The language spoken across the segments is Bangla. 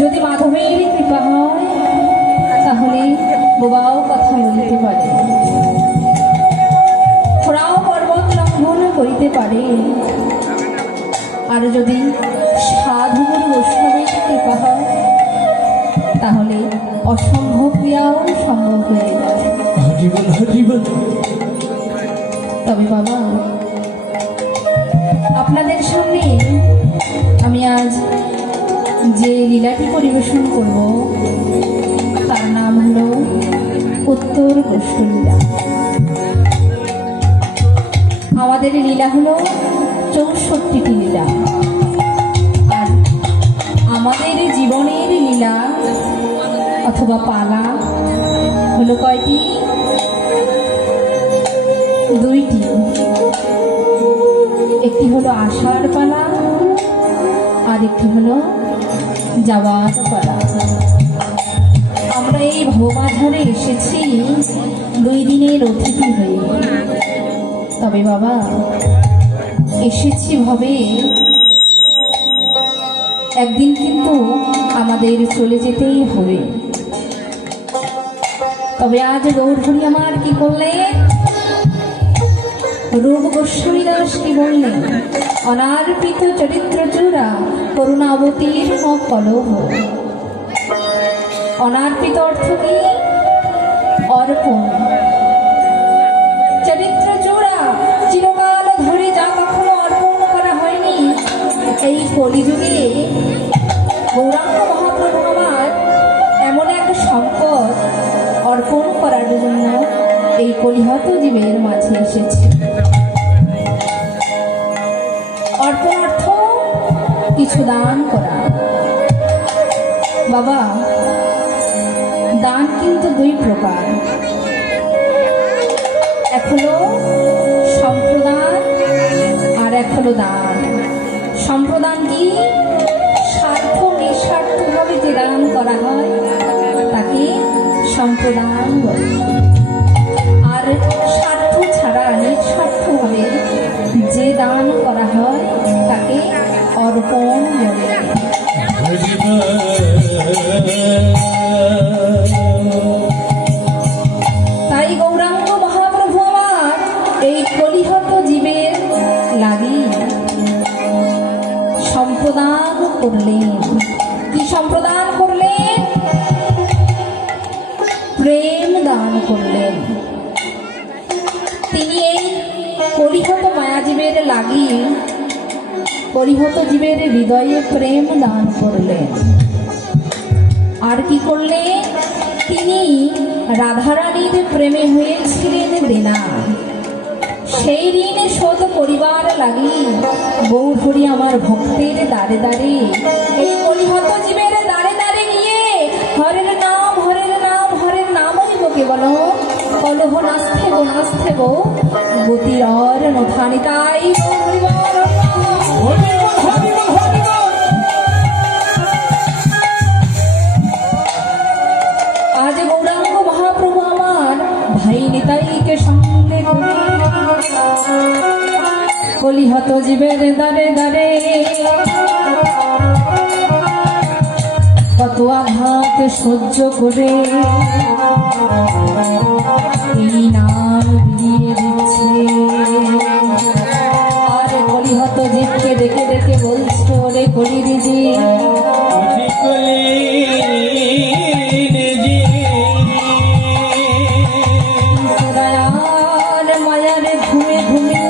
যদি মাধবের কৃপা হয় তাহলে বোবাও কথা বলিতে পারে, খোড়াও পর্বত লঙ্ঘন করিতে পারে। আর যদি সাধুগুরু বৈষ্ণবের কৃপা হয় তাহলে অসম্ভব ক্রিয়াও সম্ভব হয়ে যায়। তবে বাবা, আপনাদের সামনে আমি আজ যে লীলাটি পরিবেশন করব তার নাম হলো উত্তর গোষ্ঠলীলা। আমাদের লীলা হলো 64টি লীলা, আর আমাদের জীবনের লীলা অথবা পালা হলো কয়টি? 2টি। একটি হলো আসার পালা, আর একটি হলো যাওয়ার পালা। আমরা এই ভবমাঝারে এসেছি 2 দিনের অতিথি হয়ে। তবে বাবা, এসেছি ভবে, একদিন কিন্তু আমাদের চলে যেতেই হবে। তবে আজ গৌরহরি আমার কি করলেন? রূপ গোস্বামী দাস কি বললেন? অনার্পিত চরিত্র চূড়া করুণা অবতীর্ণ কলহ। অনার্পিত অর্থ কি? অর্পণ। চরিত্র চূড়া চিরকাল ধরে যা কখনো অর্পণ করা হয়নি, এই কলিযুগে গৌরাঙ্গ মহাপ্রভু আমার এমন এক সম্পদ অর্পণ করার জন্য এই কলিহত জীবের মাঝে এসেছে। অর্পণ অর্থ কিছু দান করা। বাবা, দান কিন্তু 2 প্রকার। এক হলো সম্প্রদান, আর এক হলো দান। সম্প্রদান কি? স্বার্থ নিঃস্বার্থভাবে যে দান করা হয় তাকে সম্প্রদান বলে। আর স্বার্থ ছাড়া নিঃস্বার্থভাবে যে দান করা হয় তাকে অর্পণ বলে। তাই গৌরাঙ্গ মহাপ্রভু আমার এই কলিহত জীবের লাগি সম্প্রদান করলেন। কি সম্প্রদান করলেন? প্রেম দান করলেন। তিনি এই কলিহত মায়াজীবের লাগি কলিহত জীবের হৃদয়ে প্রেম দান করলেন। আর কি করলেন? তিনি রাধারানীর প্রেমে হয়েছিলেন দেনা, সেই ঋণ শোধ করিবার লাগি গৌরহরি আমার ভক্তের দ্বারে দ্বারে, এই কলিহত জীবের দ্বারে দ্বারে গিয়ে হরের নাম হরের নাম হরের নামই কেবল কলহ নাস্থেব নাস্থেব গতির নথানিতাই। আজ গৌরাঙ্গ মহাপ্রভু আমার ভাই নিতাইকে সঙ্গে করে কলিহত জীবের দ্বারে দ্বারে কত আঘাত সহ্য করে এই নাম দিয়ে দিচ্ছে। আর কলিহত জীবকে ডেকে ডেকে বলছো, রে কলির জীব মায়ার ঘুমে ঘুমে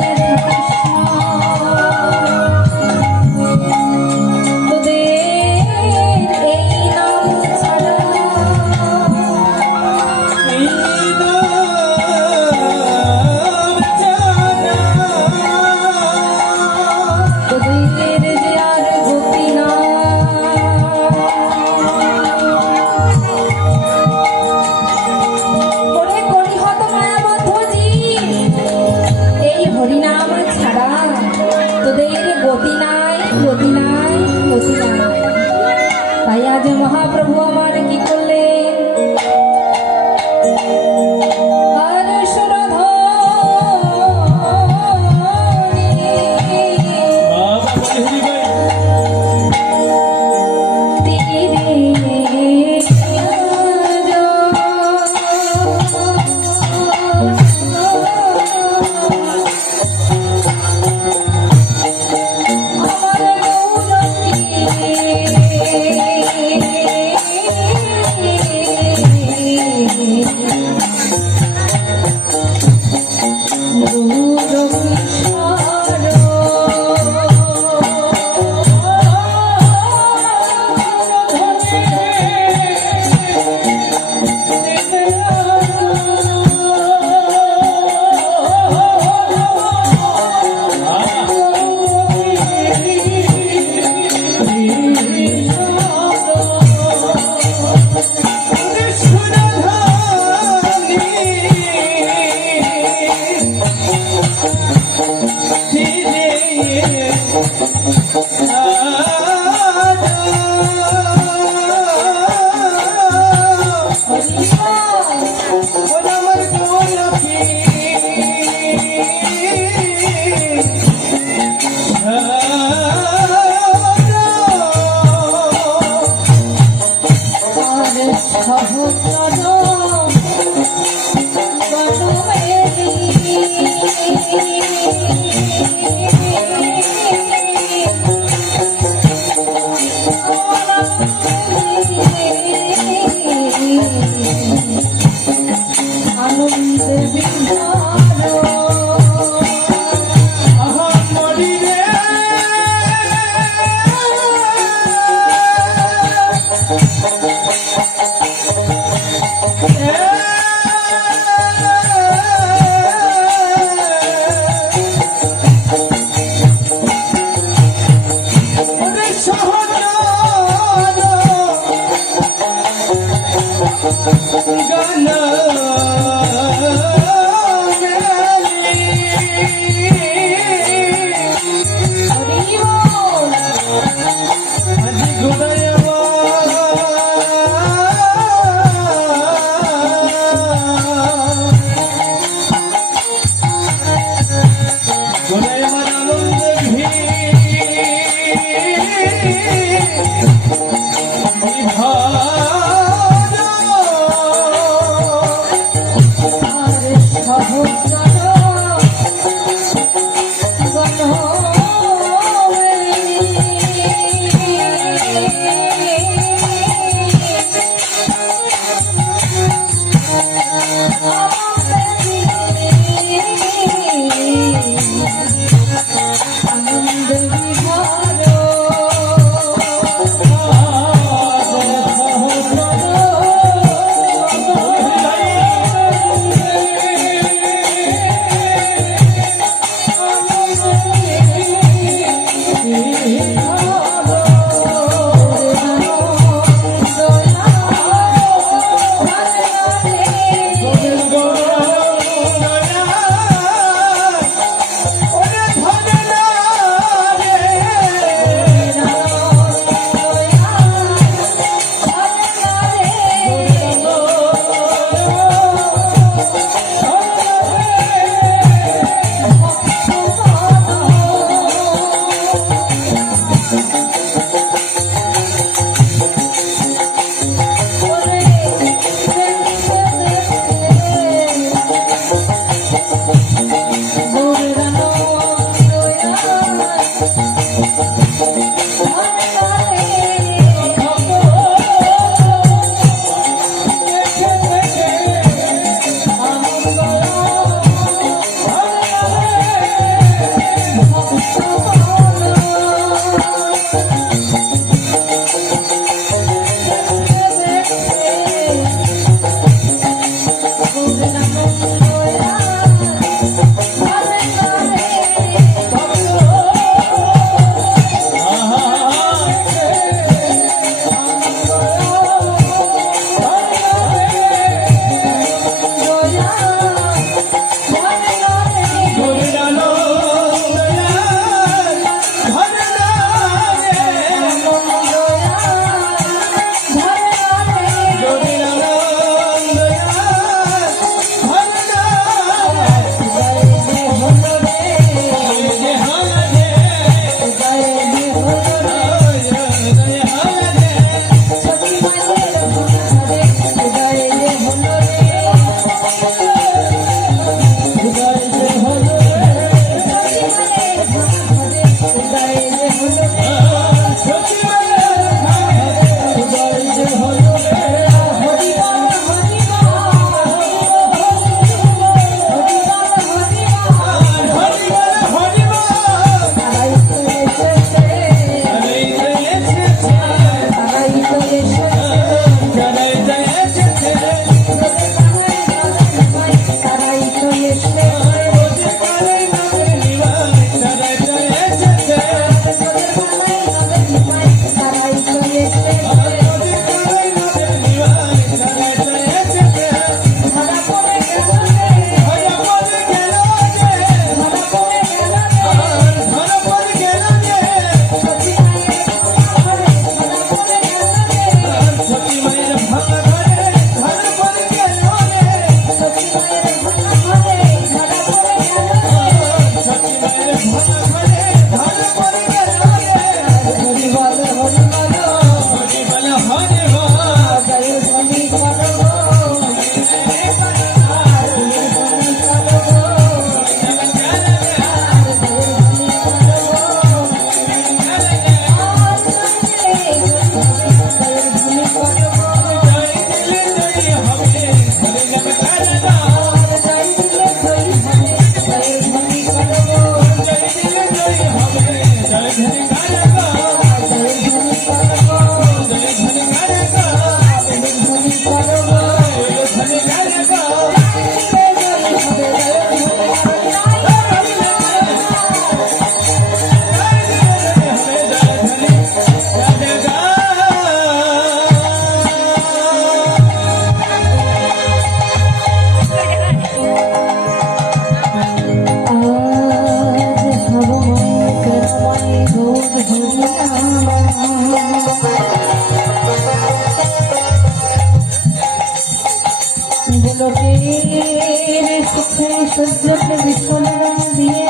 সূর্যকে বিফল রং দিয়ে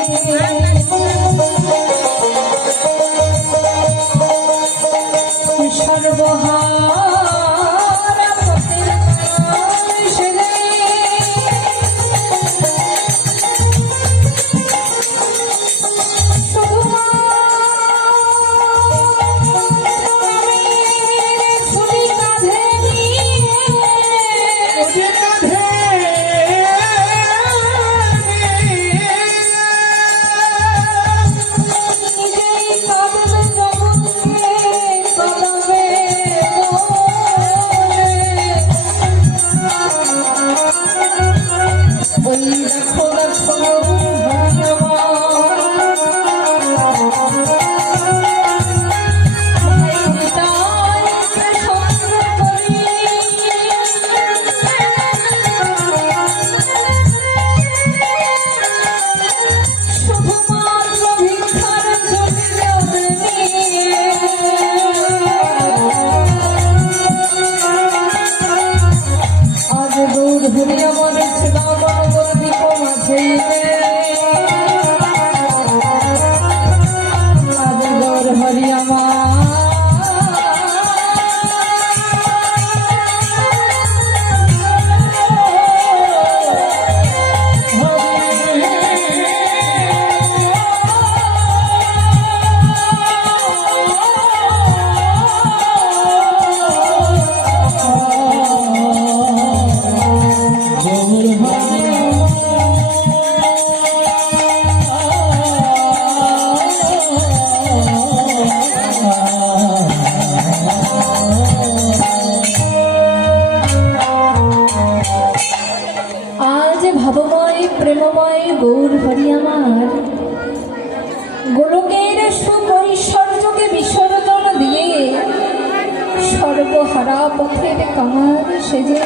চলা পথের কামার সেজে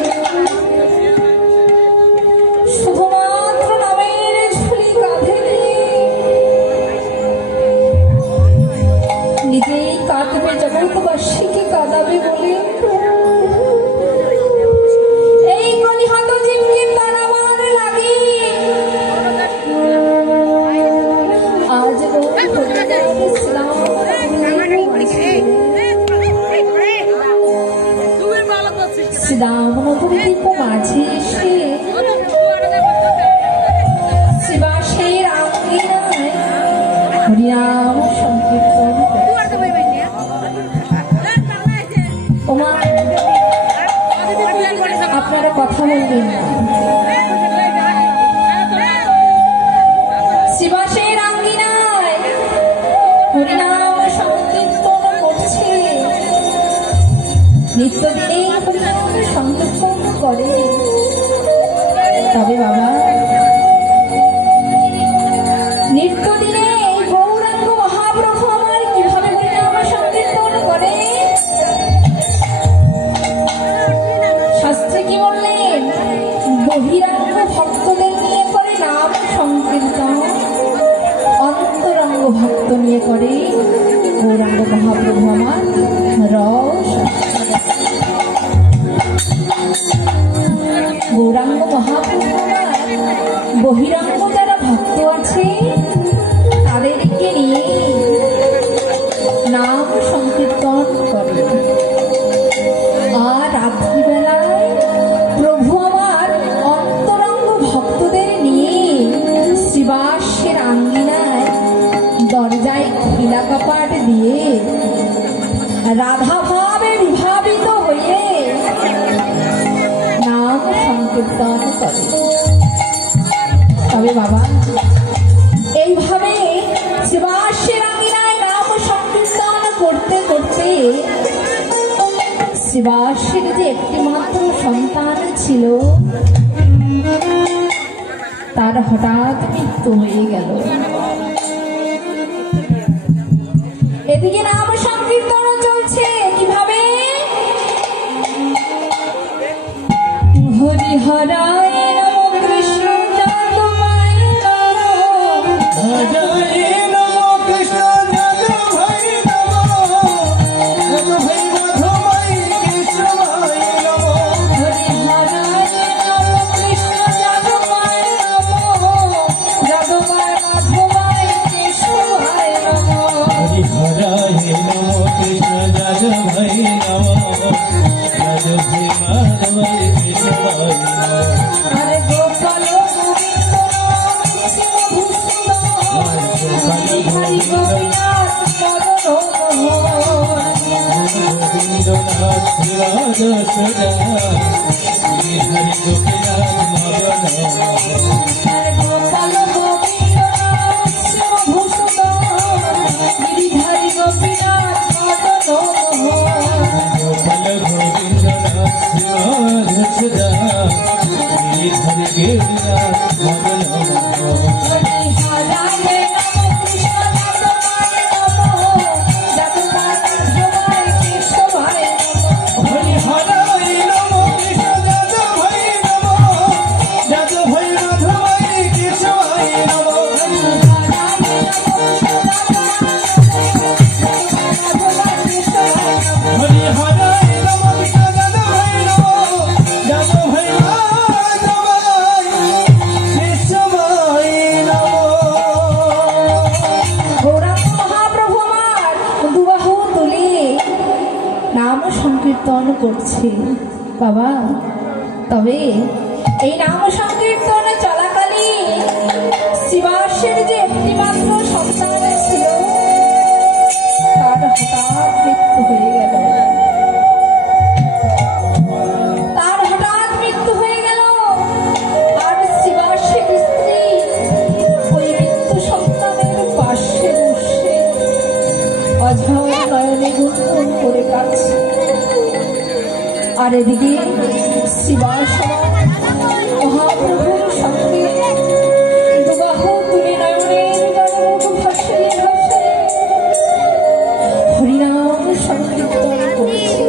শুধুমাত্র নামের ঝুলি কাঁধে নিয়ে নিজেই কাঁদবে জগৎবাসীকে কাঁদাবে বলে এই কলিহত জীবকে তাড়াবার লাগে আজ শ্রীরামনগরী দ্বীপ মাঝে এসে শিবাসের আঙ্গিনায় হরিনাম সংকীর্তন ওমা আপনারা কথা বলবেন না। শিবাসের আঙ্গিনায় হরিনাম সংকীর্তন করছে, নিত্যদিনেই হরিনাম সংকীর্তন করে। তবে বাবা নিত্যদিনে এই গৌরাঙ্গ মহাপ্রভু আমার কিভাবে হরিনাম সংকীর্তন করে? শাস্ত্রে কি বললেন? বহিরাঙ্গ ভক্তদের নিয়ে করে নাম সংকীর্তন, অন্তরঙ্গ ভক্ত নিয়ে করে গৌরাঙ্গ মহাপ্রভু আমার রস। গৌরাঙ্গ মহাপ্রভু আমার বহিরাঙ্গ যারা ভক্ত আছে তাদেরকে নিয়ে নাম সংকীর্তন করে। আর রাত্রিবেলায় প্রভু আমার অন্তরঙ্গ ভক্তদের নিয়ে শিবাসের আঙ্গিনায় দরজায় খিলা কপাট দিয়ে রাধা ভাবে বিভাবিত হয়ে নাম সংকীর্তন করে। তবে বাবা এইভাবে শিবাসের আঙ্গিনায় নাম সংকীর্তন করতে করতে শিবাসের যে একটি মাত্র সন্তান ছিল তার হঠাৎ মৃত্যু হয়ে গেল। এদিকে নাম সংকীর্তন চলছে কিভাবে? হরিহরায় নমঃ কৃষ্ণ যাদবায় নমঃ, হরায় নমঃ কৃষ্ণ যাদবায় নমঃ, যাদবায় মাধবায় কেশবায় নমঃ। হরিহরায় নমঃ কৃষ্ণ যাদবায় নমঃ, যাদবায় মাধবায় কেশবায় নমঃ। হরিহরায় নমঃ কৃষ্ণ যাদবায় নমঃ, যাদবায় মাধবায় কেশবায় নমঃ। হরে গোপাল গোবিন্দ নাম শ্রীমধুসূদন, হরি হরি গোপীনাথ মদন মোহন। গোবিন্দনাথ শ্রীরাজ সদা, শ্রী হরি গোপীনাথ মদন মোহন। হরে গোপাল গোবিন্দ নাম শ্রীমধুসূদন, গিরিধারী গোপীনাথ মদন মোহন। গোপাল গোবিন্দনাথ শ্রীরাজ সদা, শ্রী হরি গোপীনাথ মদন মোহন। হরিহরায় নমঃ কৃষ্ণ যাদবায় নমঃ, যাদবায় মাধবায় কেশবায় নমঃ। হরিহরায় নমঃ কৃষ্ণ যাদবায় নমঃ, যাদবায় মাধবায় কেশবায় নমঃ। হরিহরায় নমঃ কৃষ্ণ যাদবায় নমঃ, যাদবায় মাধবায় কেশবায় নমঃ। গৌরাঙ্গ মহাপ্রভু আমার দুবাহু তুলে নাম সংকীর্তন করছে বাবা। তবে এই নাম সংকীর্তন চলাকালীন শিবাসের যে একটি মাত্র সন্তান ছিল তার হঠাৎ মৃত্যু হয়ে গেল। তার হঠাৎ মৃত্যু হয়ে গেল। আর শিবাসের স্ত্রী ওই মৃত্যু সন্তানের পাশে বসে অঝর নয়নে গুনগুন করে কাঁদছে। আর এদিকে শিবাস মহাপ্রভুর সঙ্গে দুবাহু তুলে নয়নের জলমুখ ভাসিয়ে ভাসিয়ে হরিনাম সংকীর্তন করেছে।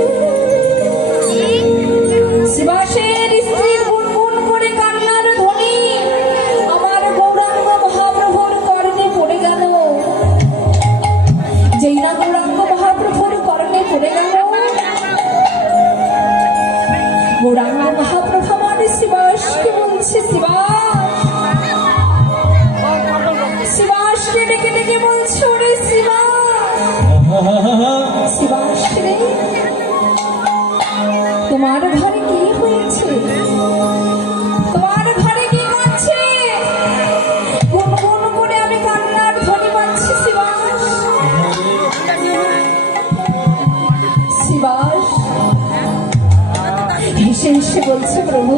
হেসে হেসে বলছে, প্রভু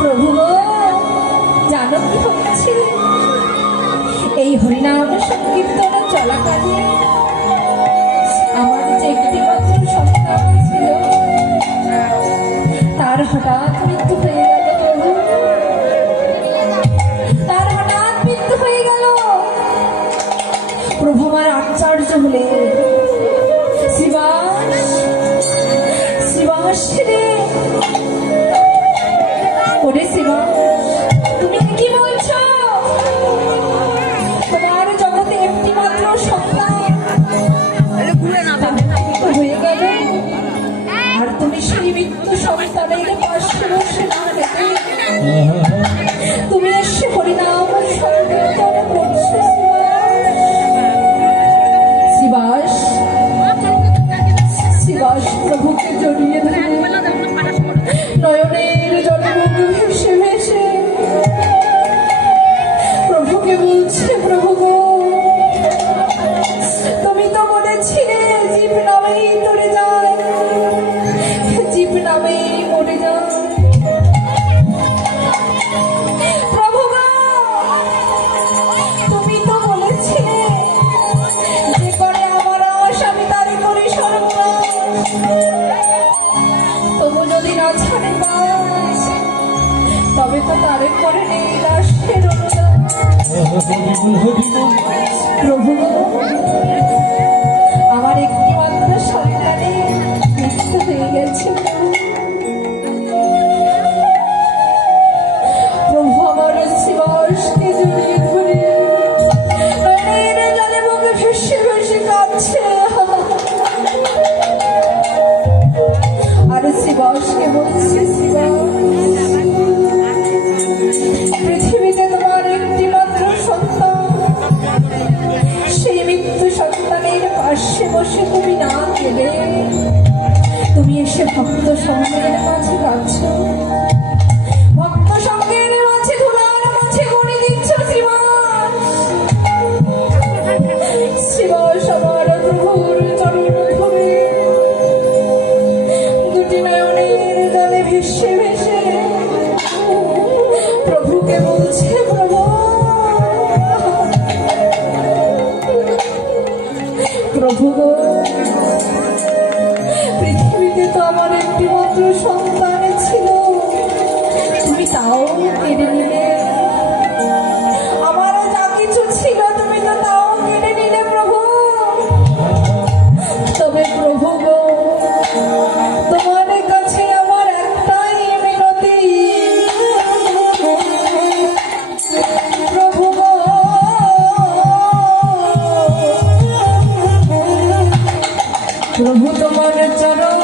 প্রভু গো, জানো কি হচ্ছে? এই হরিনাম সংকীর্তন চলাকালে আমার যে একটি মাত্র সন্তান ছিল, তার হঠাৎ মৃত্যু হয়ে গেল প্রভু। তার হঠাৎ মৃত্যু হয়ে গেল। প্রভু আমার আশ্চর্য হলে, শিবাস শিবাস রে, ওরে শিবাস, তুমি কি বলছো? তোমার জগতে একটি মাত্র সন্তান হয়ে গেল, আর তুমি সেই মৃত্যু সন্তানের পাশে বসে না রেখে তুমি এসে হরিনাম সংকীর্তন করছো। শিবাস শিবাস প্রভুকে জড়িয়ে ধরে নয়নের জলে ভেসে ভেসে প্রভুকে বলছে, প্রভু গো, তুমি তো বলেছিলে জীব নামেই তরে যায়, জীব নামেই মরে যায়। প্রভু গো, তুমি তো বলেছিলে যে করে আমার আশ আমি তারে করি সর্বনাশ। তবু যদি না ছাড়ে বাস, তবে তো তারে করে নেই লাশের অনুদান। প্রভু গো, আমার একটি মাত্র সন্তানের মৃত্যু হয়ে গেছে। প্রভু আমার শিবাসকে জড়িয়ে ধরে নয়নের জলে মুখে ভেসে ভেসে কাঁদছে, আর শিবাসকে বলছে, শিবাস, পৃথিবীতে তোমার একটি মাত্র সন্তান, সেই মৃত্যু সন্তানের পাশে বসে তুমি না কেঁদে তুমি এসে ভক্ত সঙ্গের মাঝে কাঁদছ, ভক্ত সঙ্গের মাঝে ধুলার মাঝে গড়ে দিচ্ছ। শিবাস শিবাস আমার প্রভুর চরণ ধরে দুটি নয়নের জলে ভেসে ভেসে প্রভুকে বলছে, প্রভু প্রভু গো, পৃথিবীতে তো আমার একটি মাত্র সন্তান ছিল, তুমি তাও কেড়ে নিলে। আমার যা কিছু ছিল তুমি তো তাও কেড়ে নিলে প্রভু। তবে প্রভু গো, তোমার কাছে আমার একটাই মিনতি, প্রভু গো, প্রভু তোমার চরণ